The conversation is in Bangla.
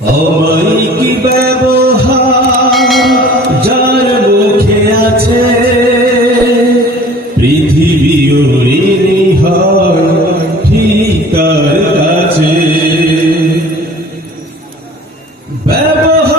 অমায়িক ব্যবহার যার মুখে আছে, পৃথিবী ঋণী হয় ঠিক তার কাছে। ব্যবহার